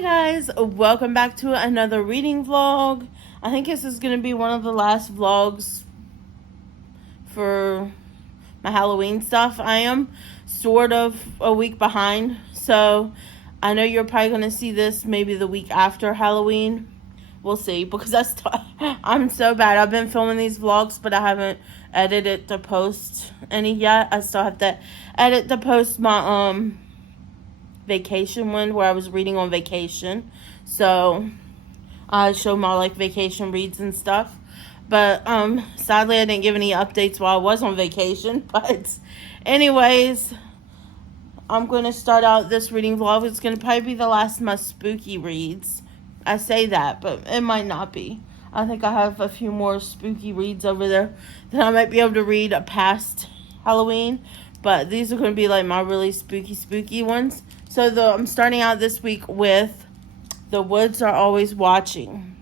Hi guys, welcome back to another reading vlog. I think this is going to be one of the last vlogs for my Halloween stuff. I am sort of a week behind, so I know you're probably going to see this maybe the week after Halloween. We'll see, because I'm so bad. I've been filming these vlogs, but I haven't edited to post any yet. I still have to edit to post my vacation one where I was reading on vacation, so I show my vacation reads and stuff. But sadly I didn't give any updates while I was on vacation. But anyways, I'm going to start out this reading vlog. It's going to probably be the last of my spooky reads. I say that, but it might not be. I think I have a few more spooky reads over there that I might be able to read past Halloween, but these are going to be my really spooky ones. So I'm starting out this week with The Woods Are Always Watching.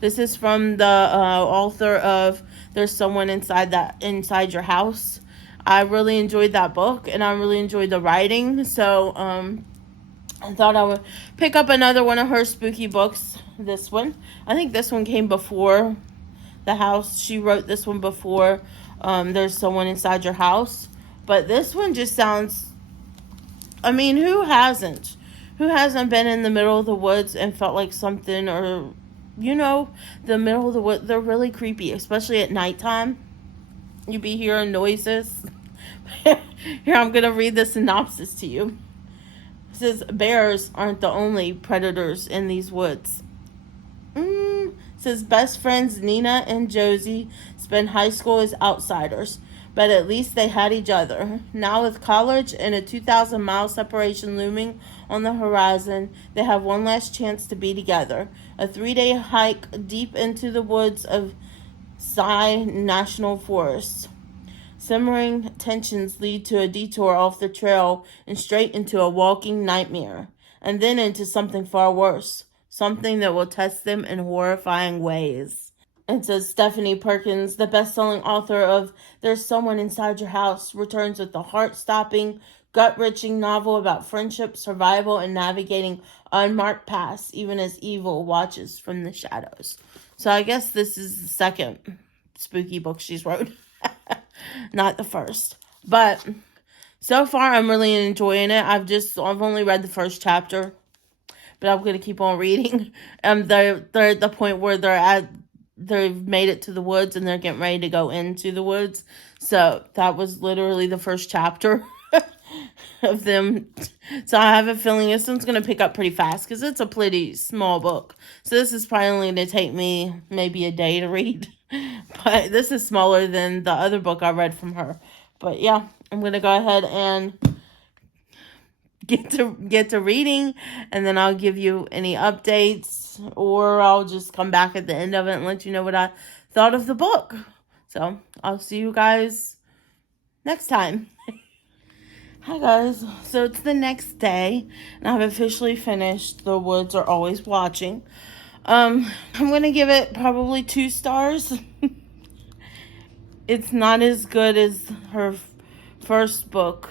This is from the author of There's Someone Inside Your House. I really enjoyed that book, and I really enjoyed the writing. So I thought I would pick up another one of her spooky books. This one. I think this one came before The House. She wrote this one before There's Someone Inside Your House. But this one just sounds... I mean, who hasn't? Who hasn't been in the middle of the woods and felt like something, or, the middle of the woods, they're really creepy, especially at nighttime. You be hearing noises. Here, I'm going to read the synopsis to you. It says, bears aren't the only predators in these woods. It says, best friends Nina and Josie spend high school as outsiders, but at least they had each other. Now with college and a 2,000-mile separation looming on the horizon, they have one last chance to be together. A 3-day hike deep into the woods of Cy National Forest. Simmering tensions lead to a detour off the trail and straight into a walking nightmare, and then into something far worse, something that will test them in horrifying ways. It says Stephanie Perkins, the best-selling author of There's Someone Inside Your House, returns with a heart-stopping, gut-wrenching novel about friendship, survival, and navigating unmarked paths, even as evil watches from the shadows. So I guess this is the second spooky book she's wrote. Not the first. But so far, I'm really enjoying it. I've only read the first chapter, but I'm going to keep on reading. They're at the point where they've made it to the woods and they're getting ready to go into the woods. So that was literally the first chapter of them. So I have a feeling this one's going to pick up pretty fast because it's a pretty small book. So this is probably only going to take me maybe a day to read. But this is smaller than the other book I read from her. But yeah, I'm going to go ahead and get to reading, and then I'll give you any updates, or I'll just come back at the end of it and let you know what I thought of the book. So I'll see you guys next time. Hi guys, so it's the next day, and I've officially finished The Woods Are Always Watching. I'm going to give it probably 2 stars. It's not as good as her first book,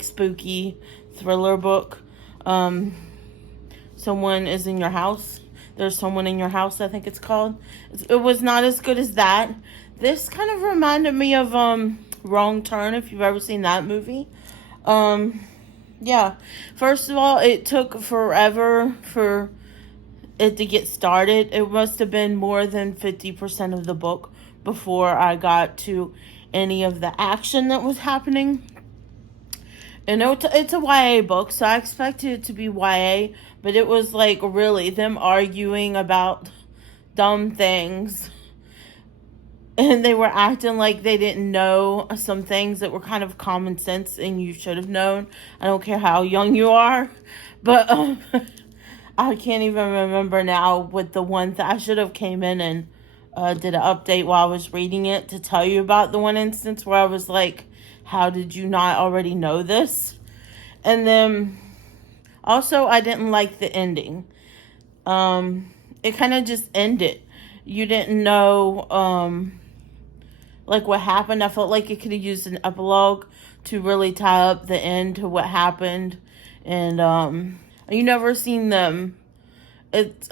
spooky thriller book. Someone is in your house. There's Someone in Your House, I think it's called. It was not as good as that. This kind of reminded me of Wrong Turn, if you've ever seen that movie. Yeah. First of all, it took forever for it to get started. It must have been more than 50% of the book before I got to any of the action that was happening. And it's a YA book, so I expected it to be YA, but it was really them arguing about dumb things. And they were acting like they didn't know some things that were kind of common sense and you should have known. I don't care how young you are. But I can't even remember now with the one that I should have came in and did an update while I was reading it to tell you about the one instance where I was like, how did you not already know this? And then also I didn't like the ending. It kind of just ended. You didn't know what happened. I felt like it could have used an epilogue to really tie up the end to what happened. And You never seen them.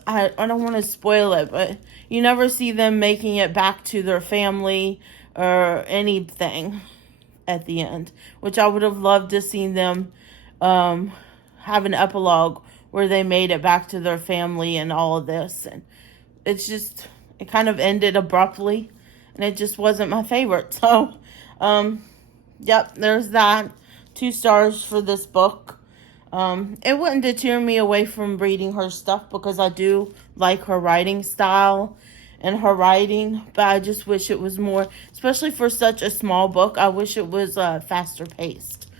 I don't want to spoil it, but you never see them making it back to their family or anything at the end, which I would have loved to see them have an epilogue where they made it back to their family and all of this. And it kind of ended abruptly, and it just wasn't my favorite. So, yep, there's that. 2 stars for this book. It wouldn't deter me away from reading her stuff because I do like her writing style and her writing, but I just wish it was more, especially for such a small book, I wish it was faster paced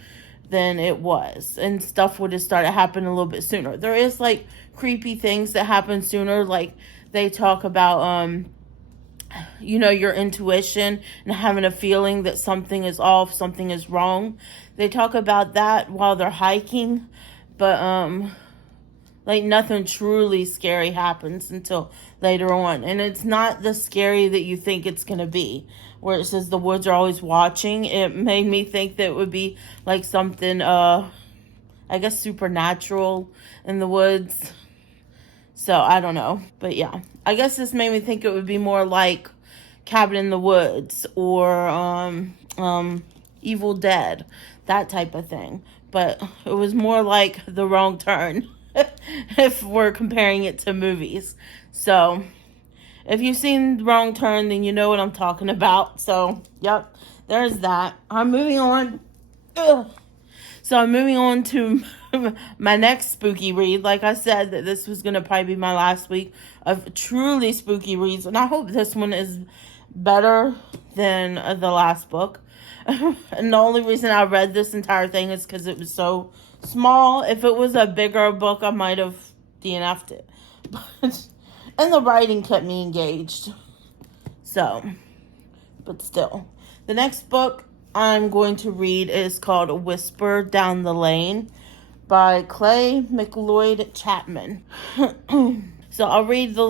than it was, and stuff would have started happening a little bit sooner. There is like creepy things that happen sooner, like they talk about your intuition and having a feeling that something is off, something is wrong. They talk about that while they're hiking, but like nothing truly scary happens until later on. And it's not the scary that you think it's going to be. Where it says the woods are always watching, it made me think that it would be like something, I guess, supernatural in the woods. So, I don't know. But yeah, I guess this made me think it would be more like Cabin in the Woods or Evil Dead, that type of thing. But it was more like The Wrong Turn if we're comparing it to movies. So, if you've seen The Wrong Turn, then you know what I'm talking about. So, yep, there's that. I'm moving on. Ugh. So I'm moving on to my next spooky read. Like I said, that this was going to probably be my last week of truly spooky reads. And I hope this one is better than the last book. And the only reason I read this entire thing is because it was so small. If it was a bigger book, I might have DNF'd it. And the writing kept me engaged. So, but still. The next book I'm going to read is called Whisper Down the Lane by Clay McLeod Chapman. So I'll read I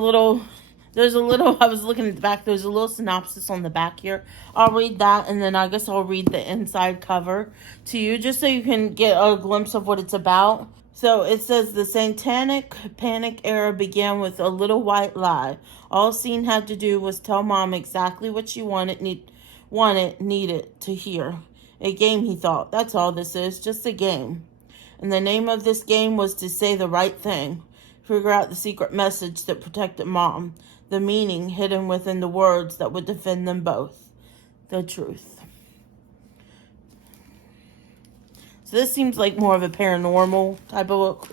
was looking at the back, there's a little synopsis on the back here. I'll read that, and then I guess I'll read the inside cover to you, just so you can get a glimpse of what it's about. So it says, the satanic panic era began with a little white lie. All Scene had to do was tell Mom exactly what she needed to hear. A game, he thought. That's all this is, just a game. And the name of this game was to say the right thing. Figure out the secret message that protected Mom. The meaning hidden within the words that would defend them both. The truth. So this seems like more of a paranormal type of book.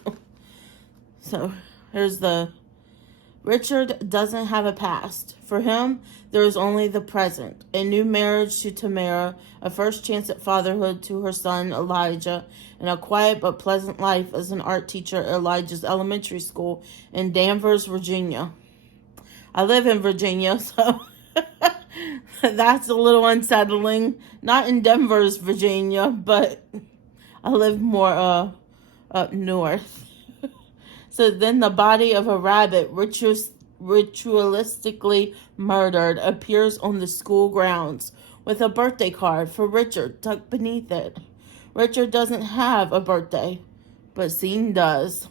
So here's Richard doesn't have a past. For him, there is only the present. A new marriage to Tamara, a first chance at fatherhood to her son Elijah, and a quiet but pleasant life as an art teacher at Elijah's elementary school in Danvers, Virginia. I live in Virginia, so that's a little unsettling. Not in Danvers, Virginia, but I live more up north. So then the body of a rabbit ritualistically murdered appears on the school grounds with a birthday card for Richard tucked beneath it. Richard doesn't have a birthday, but Scene does.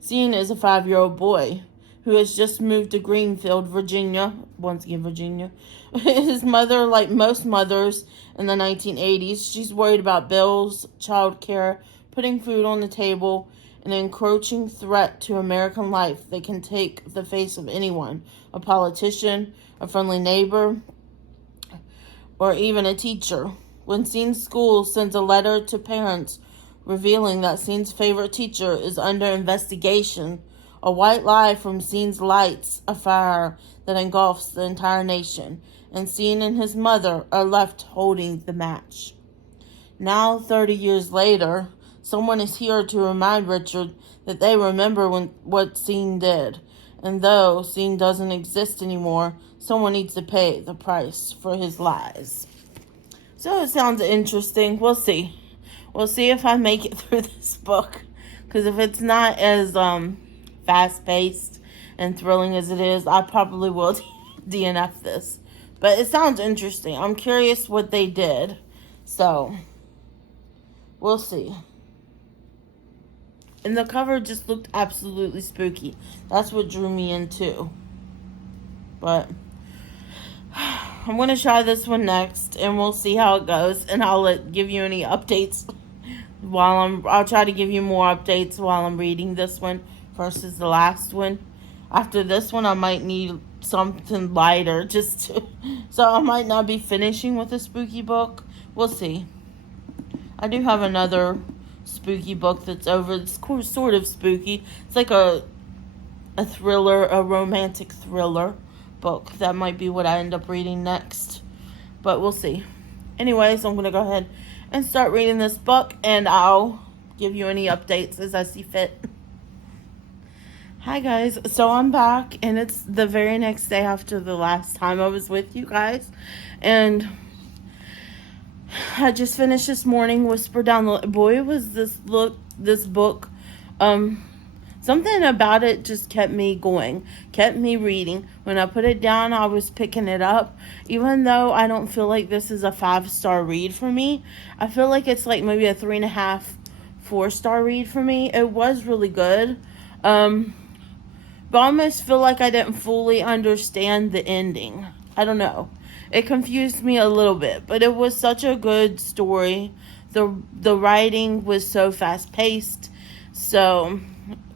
Scene is a 5-year-old boy who has just moved to Greenfield, Virginia. Once again, Virginia. His mother, like most mothers in the 1980s, she's worried about bills, childcare, putting food on the table, an encroaching threat to American life that can take the face of anyone, a politician, a friendly neighbor, or even a teacher. When Scene's school sends a letter to parents revealing that Scene's favorite teacher is under investigation, a white lie from Scene's lights a fire that engulfs the entire nation, and Scene and his mother are left holding the match. Now, 30 years later, someone is here to remind Richard that they remember what Scene did. And though Scene doesn't exist anymore, someone needs to pay the price for his lies. So it sounds interesting. We'll see. We'll see if I make it through this book. Because if it's not as fast-paced and thrilling as it is, I probably will DNF this. But it sounds interesting. I'm curious what they did. So, we'll see. And the cover just looked absolutely spooky. That's what drew me in too. But I'm going to try this one next, and we'll see how it goes. And I'll give you any updates I'll try to give you more updates while I'm reading this one versus the last one. After this one, I might need something lighter so I might not be finishing with a spooky book. We'll see. I do have another spooky book that's over. It's sort of spooky. It's like a thriller, a romantic thriller book. That might be what I end up reading next. But we'll see. Anyways, I'm going to go ahead and start reading this book, and I'll give you any updates as I see fit. Hi guys, so I'm back, and it's the very next day after the last time I was with you guys, and I just finished this morning Whisper Down the... Boy, was this book, something about it just kept me going, kept me reading. When I put it down, I was picking it up. Even though I don't feel like this is a 5-star read for me, I feel like it's like maybe a 3.5, 4-star read for me. It was really good. But I almost feel like I didn't fully understand the ending. I don't know. It confused me a little bit, but it was such a good story. The writing was so fast-paced. So,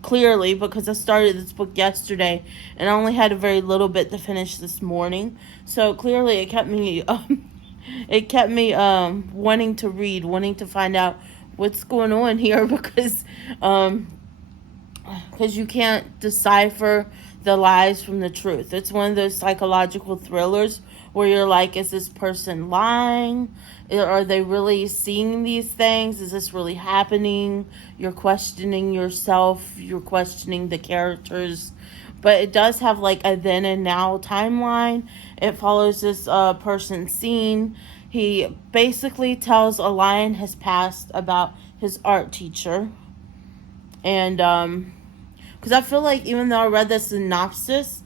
clearly, because I started this book yesterday, and I only had a very little bit to finish this morning. So, clearly, it kept me wanting to read, wanting to find out what's going on here, because you can't decipher the lies from the truth. It's one of those psychological thrillers where you're like, is this person lying? Are they really seeing these things? Is this really happening? You're questioning yourself. You're questioning the characters. But it does have like a then and now timeline. It follows this person's scene. He basically tells a lion has passed about his art teacher. And because I feel like even though I read the synopsis,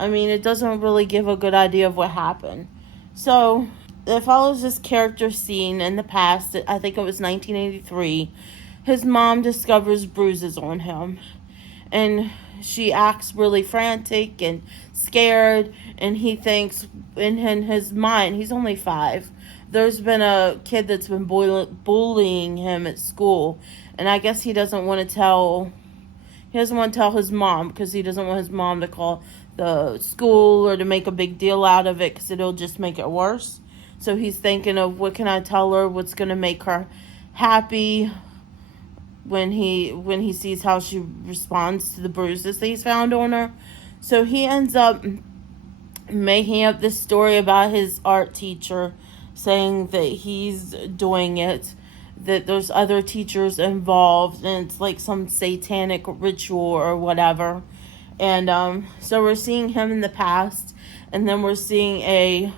I mean, it doesn't really give a good idea of what happened. So, it follows this character scene in the past. I think it was 1983. His mom discovers bruises on him. And she acts really frantic and scared. And he thinks, in his mind, he's only 5. There's been a kid that's been bullying him at school. And I guess he doesn't want to tell his mom, because he doesn't want his mom to call the school or to make a big deal out of it, because it'll just make it worse. So he's thinking of, what can I tell her, what's going to make her happy when he sees how she responds to the bruises that he's found on her. So he ends up making up this story about his art teacher, saying that he's doing it, that there's other teachers involved, and it's like some satanic ritual or whatever. And so we're seeing him in the past, and then we're seeing a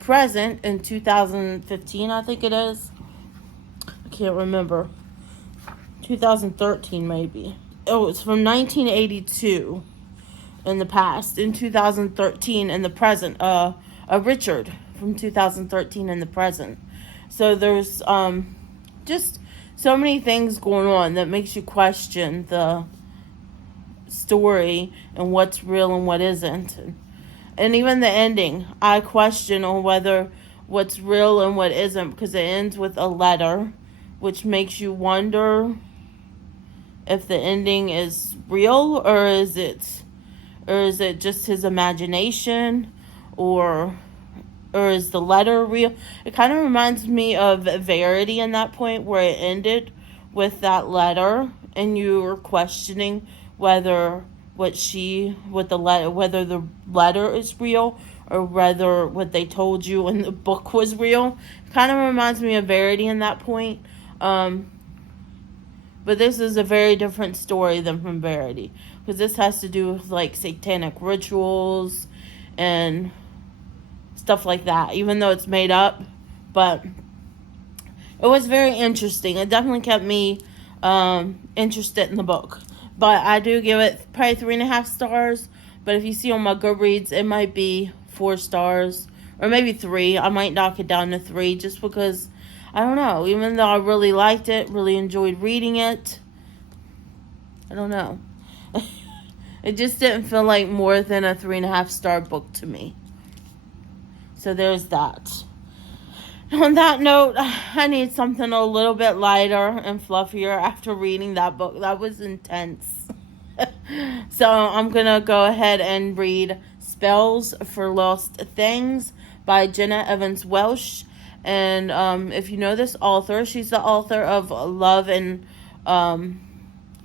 present in 2015, I think it is. I can't remember. 2013 maybe. Oh, it's from 1982 in the past. In 2013 in the present, a Richard from 2013 in the present. So there's just so many things going on that makes you question the story and what's real and what isn't. And even the ending, I question on whether what's real and what isn't, because it ends with a letter, which makes you wonder if the ending is real, or is it just his imagination, or is the letter real? It kind of reminds me of Verity in that point, where it ended with that letter, and you were questioning whether the letter is real, or whether what they told you in the book was real. It kind of reminds me of Verity in that point. But this is a very different story than from Verity, because this has to do with like satanic rituals and stuff like that, even though it's made up. But it was very interesting. It definitely kept me interested in the book. But I do give it probably 3.5 stars. But if you see on my Goodreads, it might be 4 stars, or maybe 3. I might knock it down to 3, just because I don't know. Even though I really liked it, really enjoyed reading it, I don't know. It just didn't feel like more than a 3.5-star book to me. So there's that. On that note, I need something a little bit lighter and fluffier after reading that book. That was intense. So I'm going to go ahead and read Spells for Lost Things by Jenna Evans Welsh. And if you know this author, she's the author of Love and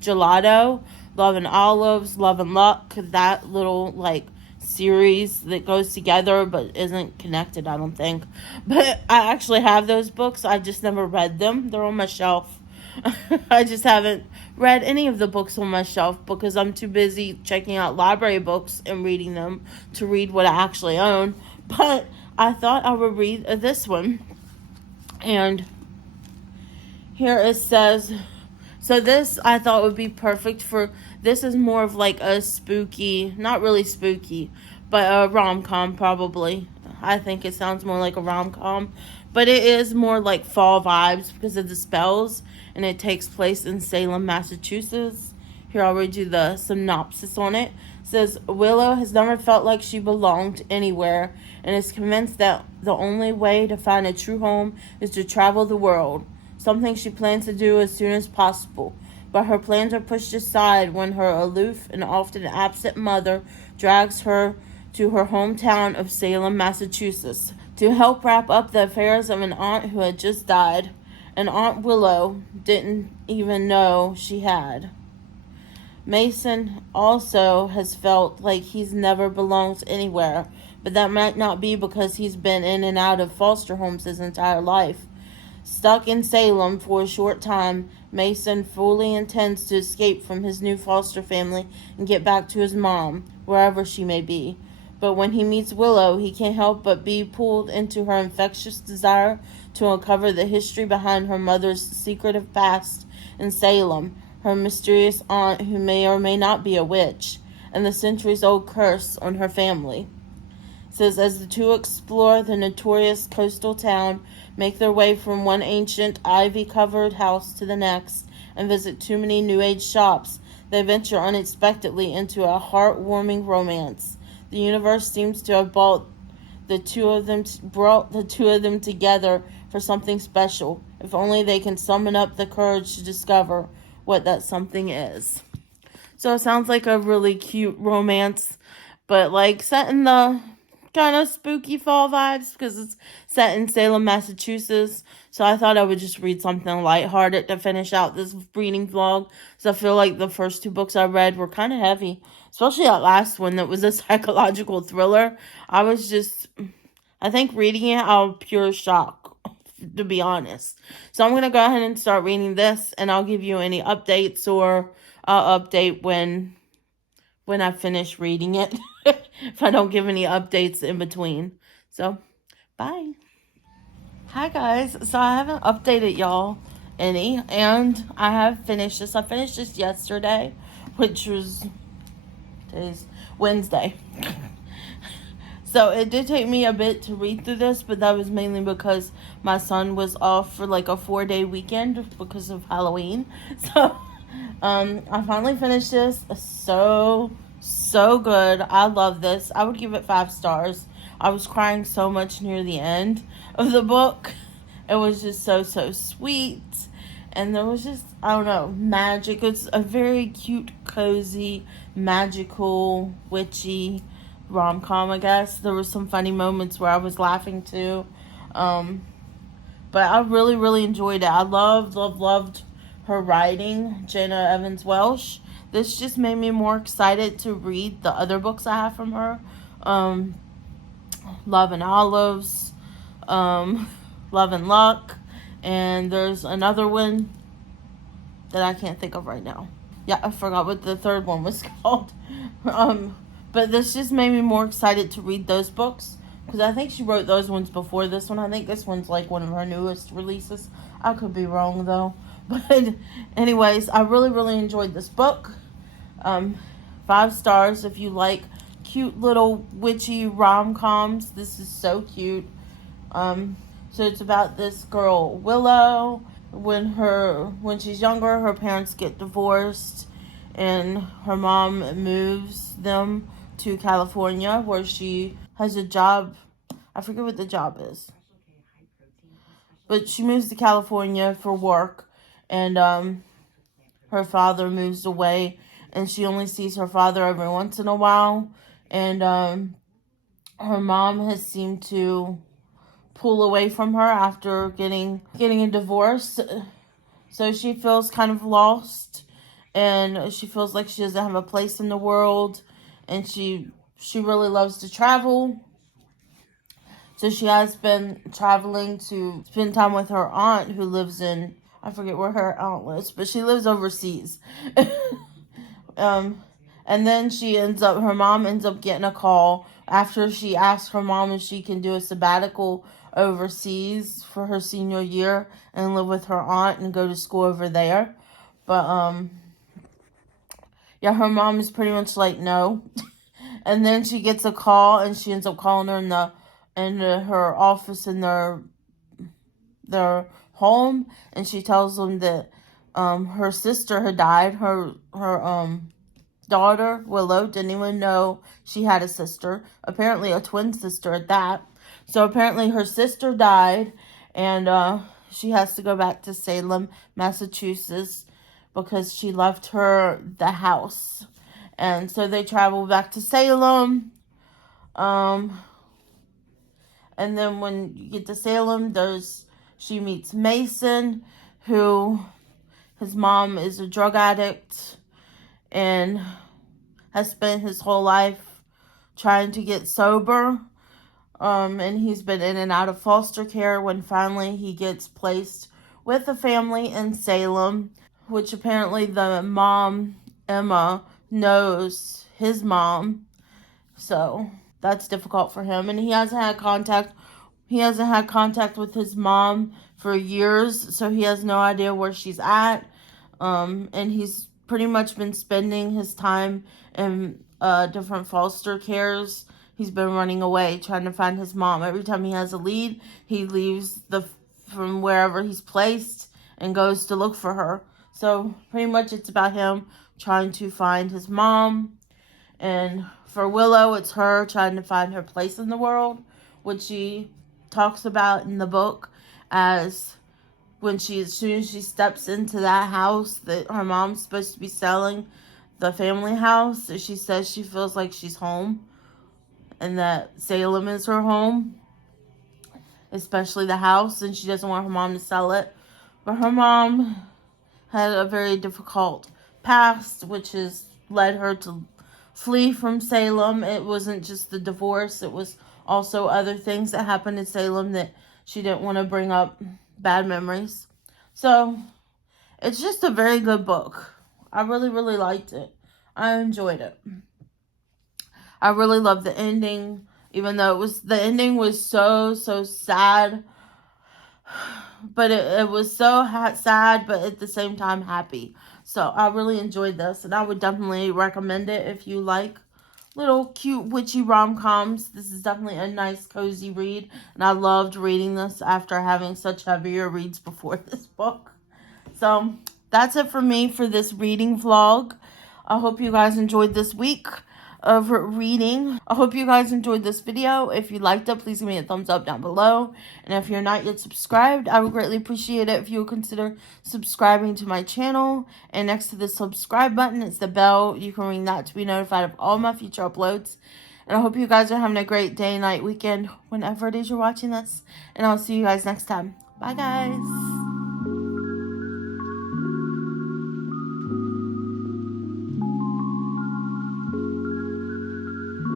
Gelato, Love and Olives, Love and Luck, that little like series that goes together but isn't connected, I don't think. But I actually have those books. I've just never read them. They're on my shelf. I just haven't read any of the books on my shelf because I'm too busy checking out library books and reading them to read what I actually own. But I thought I would read this one. And here it says, so this I thought would be perfect for, this is more of like a spooky, not really spooky, but a rom-com probably. I think it sounds more like a rom-com. But it is more like fall vibes because of the spells. And it takes place in Salem, Massachusetts. Here, I'll read you the synopsis on it. It says, Willow has never felt like she belonged anywhere and is convinced that the only way to find a true home is to travel the world, something she plans to do as soon as possible. But her plans are pushed aside when her aloof and often absent mother drags her to her hometown of Salem, Massachusetts, to help wrap up the affairs of an aunt who had just died, and Aunt Willow didn't even know she had. Mason also has felt like he's never belonged anywhere, but that might not be because he's been in and out of foster homes his entire life. Stuck in Salem for a short time, Mason fully intends to escape from his new foster family and get back to his mom, wherever she may be. But when he meets Willow, he can't help but be pulled into her infectious desire to uncover the history behind her mother's secretive past in Salem, her mysterious aunt who may or may not be a witch, and the centuries-old curse on her family. It says, as the two explore the notorious coastal town, make their way from one ancient ivy-covered house to the next, and visit too many New Age shops, they venture unexpectedly into a heartwarming romance. The universe seems to have brought the two of them together for something special, if only they can summon up the courage to discover what that something is. So it sounds like a really cute romance, but like set in the kind of spooky fall vibes because it's set in Salem, Massachusetts. So I thought I would just read something lighthearted to finish out this reading vlog. So I feel like the first two books I read were kind of heavy, especially that last one that was a psychological thriller. I think reading it out of pure shock, to be honest. So I'm going to go ahead and start reading this, and I'll give you any updates, or I'll update when I finish reading it, if I don't give any updates in between. So, bye. Hi guys, so I haven't updated y'all any, and I have finished this. I finished this yesterday, which was today's Wednesday. So it did take me a bit to read through this, but that was mainly because my son was off for like a 4-day weekend because of Halloween. So I finally finished this. So good. I love this. I would give it 5 stars. I was crying so much near the end of the book. It was just so sweet. And there was just, I don't know, magic. It's a very cute, cozy, magical, witchy rom-com, I guess. There were some funny moments where I was laughing too. But I really enjoyed it. I loved her writing, Jenna Evans Welsh. This just made me more excited to read the other books I have from her. Love and Olives, Love and Luck, and there's another one that I can't think of right now. Yeah, I forgot what the third one was called. But this just made me more excited to read those books, because I think she wrote those ones before this one. I think this one's like one of her newest releases. I could be wrong though. But anyways, I really enjoyed this book. 5 stars if you like cute little witchy rom-coms. This is so cute. So it's about this girl, Willow. When she's younger, her parents get divorced, and her mom moves them to California, where she has a job. I forget what the job is, but she moves to California for work, and her father moves away, and she only sees her father every once in a while, and her mom has seemed to pull away from her after getting a divorce. So she feels kind of lost, and she feels like she doesn't have a place in the world, and she really loves to travel. So she has been traveling to spend time with her aunt, who lives in, I forget where her aunt lives, but she lives overseas. And then her mom ends up getting a call after she asks her mom if she can do a sabbatical overseas for her senior year and live with her aunt and go to school over there. But, yeah, her mom is pretty much like, no. And then she gets a call, and she ends up calling her in her office in their home, and she tells them that her sister had died. Her daughter, Willow, didn't even know she had a sister, apparently a twin sister at that. So apparently her sister died, and she has to go back to Salem, Massachusetts, because she left her the house. And so they travel back to Salem. And then when you get to Salem, she meets Mason, who his mom is a drug addict and has spent his whole life trying to get sober. And he's been in and out of foster care when finally he gets placed with a family in Salem, which apparently the mom, Emma, knows his mom. So that's difficult for him. And he hasn't had contact with his mom for years, so he has no idea where she's at. And he's pretty much been spending his time in different foster cares. He's been running away, trying to find his mom. Every time he has a lead, he leaves from wherever he's placed and goes to look for her. So pretty much it's about him trying to find his mom. And for Willow, it's her trying to find her place in the world, which she talks about in the book as as soon as she steps into that house that her mom's supposed to be selling, the family house, she says she feels like she's home and that Salem is her home, especially the house, and she doesn't want her mom to sell it. But her mom had a very difficult past, which has led her to flee from Salem. It wasn't just the divorce, it was also other things that happened in Salem that she didn't want to bring up bad memories. So it's just a very good book. I really, really liked it. I enjoyed it. I really loved the ending, even though the ending was so sad. But it was so sad, but at the same time happy. So I really enjoyed this, and I would definitely recommend it if you like little cute witchy rom-coms. This is definitely a nice cozy read, and I loved reading this after having such heavier reads before this book. So that's it for me for this reading vlog. I hope you guys enjoyed this week of reading. I hope you guys enjoyed this video. If you liked it, please give me a thumbs up down below. And if you're not yet subscribed, I would greatly appreciate it if you would consider subscribing to my channel. And next to the subscribe button, it's the bell. You can ring that to be notified of all my future uploads. And I hope you guys are having a great day, night, weekend, whenever it is you're watching this. And I'll see you guys next time. Bye, guys.